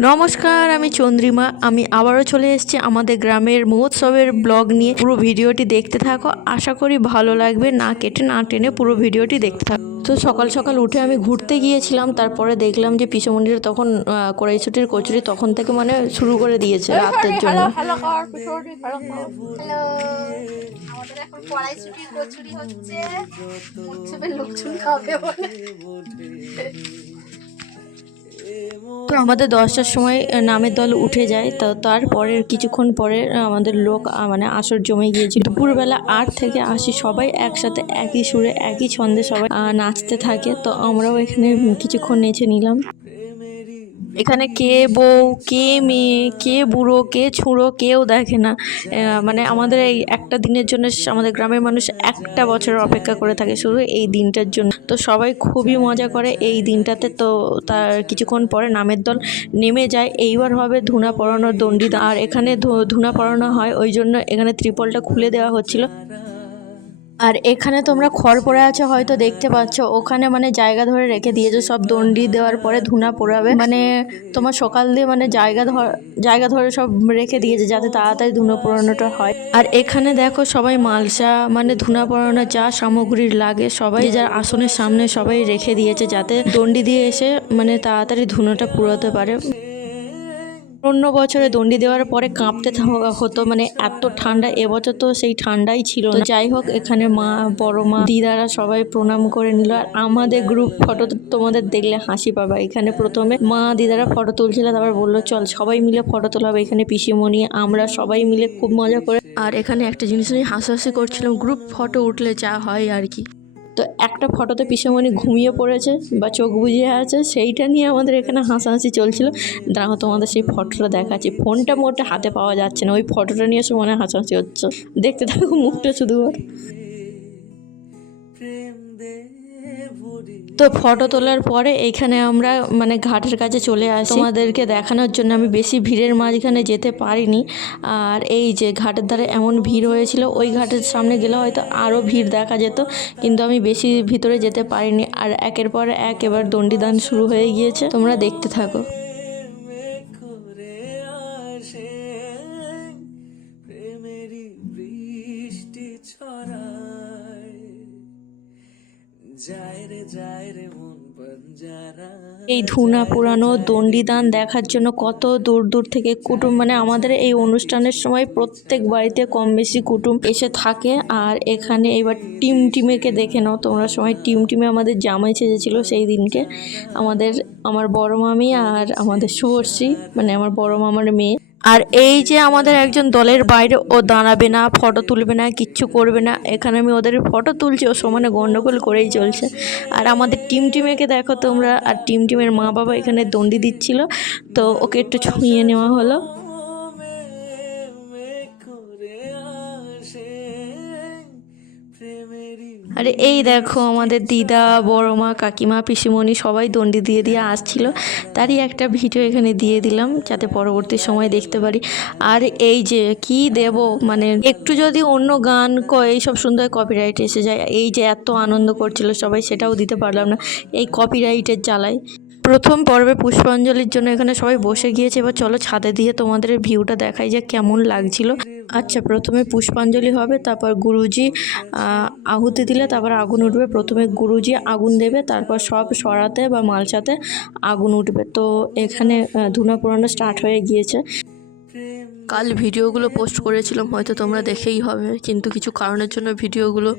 নমস্কার আমি চন্দ্রিমা। আমি আবারও চলে এসেছি আমাদের গ্রামের মহোৎসবের ব্লগ নিয়ে। পুরো ভিডিওটি দেখতে থাকো। আশা করি ভালো লাগবে। না কেটে না টেনে পুরো ভিডিওটি দেখতে থাকো। তো সকাল সকাল উঠে আমি ঘুরতে গিয়েছিলাম। তারপরে দেখলাম যে পিসমন্দিরে তখন আহ, কড়াইশুটির কচুরি তখন থেকে মানে শুরু করে দিয়েছে রাতের জন্য। কর তো আমাদের দশটার সময় নামের দল উঠে যায়। তো তারপরে কিছুক্ষণ পরে আমাদের লোক মানে আসর জমে গিয়েছিল। দুপুরবেলা আট থেকে আসি সবাই একসাথে, একই সুরে, একই ছন্দে সবাই নাচতে থাকে। তো আমরাও এখানে কিছুক্ষণ নেচে নিলাম। এখানে কে বউ, কে মেয়ে, কে বুড়ো, কে ছুঁড়ো কেউ দেখে না। মানে আমাদের এই একটা দিনের জন্য আমাদের গ্রামের মানুষ একটা বছর অপেক্ষা করে থাকে শুধু এই দিনটার জন্য। তো সবাই খুবই মজা করে এই দিনটাতে। তো তার কিছুক্ষণ পরে নামের দল নেমে যায়। এইবার হবে ধুনা পড়ানোর দণ্ডি আর এখানে ধুনা পড়ানো হয়। ওই জন্য এখানে ত্রিপলটা খুলে দেওয়া হচ্ছিল। আর এখানে তোমরা খড় পড়ে আছে হয়তো দেখতে পাচ্ছ। ওখানে মানে জায়গা ধরে রেখে দিয়েছে। সব দণ্ডি দেওয়ার পরে ধুনা পোড়াবে। মানে তোমার সকাল দিয়ে মানে জায়গা ধর, জায়গা ধরে সব রেখে দিয়েছে যাতে তাড়াতাড়ি ধুনা পোড়ানোটা হয়। আর এখানে দেখো সবাই মালসা মানে ধুনা পোড়ানোর যা সামগ্রী লাগে সবাই যার আসনের সামনে সবাই রেখে দিয়েছে যাতে দণ্ডি দিয়ে এসে মানে তাড়াতাড়ি ধুনোটা পুরোতে পারে। অন্য বছরে দণ্ডি দেওয়ার পরে কাঁপতে হতো মানে এত ঠান্ডা, এবছর তো সেই ঠান্ডাই ছিল না। যাই হোক, এখানে মা, বড় মা, দিদারা সবাই প্রণাম করে নিল। আর আমাদের গ্রুপ ফটো তোমাদের দেখলে হাসি পাবে। এখানে প্রথমে মা, দিদারা ফটো তুলছিল, তারপর বলল, চল, সবাই মিলে ফটো তোলা হবে এখানে পিসিমণি। আমরা সবাই মিলে খুব মজা করে আর এখানে একটা জিনিস নিয়ে হাসাহাসি করছিলাম। গ্রুপ ফটো উঠলে যা হয় আর কি। তো একটা ফটোতে পিসেমণি ঘুমিয়ে পড়েছে বা চোখ বুঝিয়ে আছে, সেইটা নিয়ে আমাদের এখানে হাসাহাসি চলছিল। দাঁড়াও, তোমাদের সেই ফটোটা দেখাচ্ছি। ফোনটা মোটে হাতে পাওয়া যাচ্ছে না, ওই ফটোটা নিয়ে সে মনে হাসাহাসি হচ্ছে। দেখতে থাকো মুখটা শুধু ওর। তো ফটো তোলার পরে এখানে আমরা মানে ঘাটের কাছে চলে আসি। তোমাদেরকে দেখানোর জন্য আমি বেশি ভিড়ের মাঝখানে যেতে পারিনি। আর এই যে ঘাটের ধারে এমন ভিড় হয়েছিল, ওই ঘাটের সামনে গেলে হয়তো আরও ভিড় দেখা যেত, কিন্তু আমি বেশি ভিতরে যেতে পারিনি। আর একের পর এক এবার দণ্ডিদান শুরু হয়ে গিয়েছে। তোমরা দেখতে থাকো। এই ধুনা পুরানো দণ্ডিদান দেখার জন্য কত দূর দূর থেকে কুটুম মানে আমাদের এই অনুষ্ঠানের সময় প্রত্যেক বাড়িতে কম বেশি কুটুম এসে থাকে। আর এখানে এবার টিম টিমেকে দেখে নাও তোমরা সময় টিম টিমে আমাদের জামাই সেজেছিল সেই দিনকে। আমাদের আমার বড় মামি আর আমাদের শুভশ্রী মানে আমার বড় মামার মেয়ে। আর এই যে আমাদের একজন দলের বাইরে ও দাঁড়াবে না, ফটো তুলবে না, কিচ্ছু করবে না, এখানে আমি ওদের ফটো তুলছি, ও সমানে গণ্ডগোল করেই চলছে। আর আমাদের টিম টিমেকে দেখো তোমরা, আর টিম টিমের মা বাবা এখানে দণ্ডি দিচ্ছিল, তো ওকে একটু ছুঁয়ে নেওয়া হলো। আরে এই দেখো আমাদের দিদা বড় মা কাকিমা, পিসিমণি সবাই দণ্ডি দিয়ে দিয়ে আসছিল। তারই একটা ভিডিও এখানে দিয়ে দিলাম যাতে পরবর্তী সময় দেখতে পারি। আর এই যে কি দেব মানে একটু যদি অন্য গান এইসব সুন্দর কপিরাইট এসে যায়। এই যে এত আনন্দ করছিল সবাই, সেটাও দিতে পারলাম না এই কপিরাইটের জ্বালায়। প্রথম পর্বে পুষ্পাঞ্জলির জন্য এখানে সবাই বসে গিয়েছে। এবার চলো ছাদে দিয়ে তোমাদের ভিউটা দেখাই যে কেমন লাগছিল। আচ্ছা প্রথমে পুষ্পাঞ্জলি হবে, তারপর গুরুজি আহুতি দিলে তারপর আগুন উঠবে। প্রথমে গুরুজি আগুন দেবে, তারপর সব সরাতে বা মালসাতে আগুন উঠবে। তো এখানে ধুনা পুরানো স্টার্ট হয়ে গিয়েছে। কাল ভিডিওগুলো পোস্ট করেছিলাম, হয়তো তোমরা দেখেই হবে। কিন্তু কিছু কারণের জন্য ভিডিওগুলো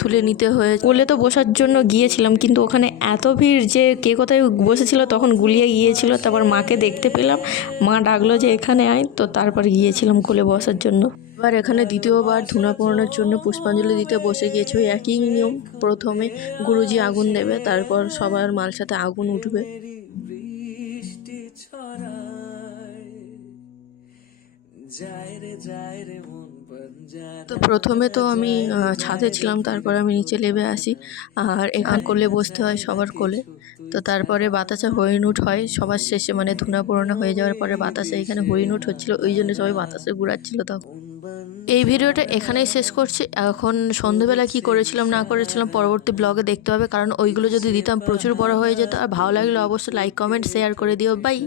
তুলে নিতে হয়ে কোলে তো বসার জন্য গিয়েছিলাম, কিন্তু ওখানে এত ভিড় যে কে কোথায় বসেছিল তখন গুলিয়ে গিয়েছিল। তারপর মাকে দেখতে পেলাম, মা ডাকলো যে এখানে আয়, তো তারপর গিয়েছিলাম কোলে বসার জন্য। এবার এখানে দ্বিতীয়বার ধুনা পোড়ানোর জন্য পুষ্পাঞ্জলি দিতে বসে গিয়েছে একই নিয়ম। প্রথমে গুরুজি আগুন দেবে, তারপর সবার মাল সাথে আগুন উঠবে। তো প্রথমে তো আমি ছাদে ছিলাম তারপর আমি নিচে নেমে আসি। আর এখান কোলে বসতে হয় সবার কোলে। তো তারপরে বাতাসে হরিণুট হয় সবার শেষে মানে ধুনা পোড়ানো হয়ে যাওয়ার পরে বাতাসে এখানে হরিণুট হচ্ছিল ওই জন্য সবাই বাতাসে ঘুরাচ্ছিল তখন। এই ভিডিওটা এখানেই শেষ করছি। এখন সন্ধেবেলা কি করেছিলাম না করেছিলাম পরবর্তী ব্লগে দেখতে হবে। কারণ ওইগুলো যদি দিতাম প্রচুর বড় হয়ে যেত। আর ভালো লাগলে অবশ্যই লাইক কমেন্ট শেয়ার করে দিও। বাই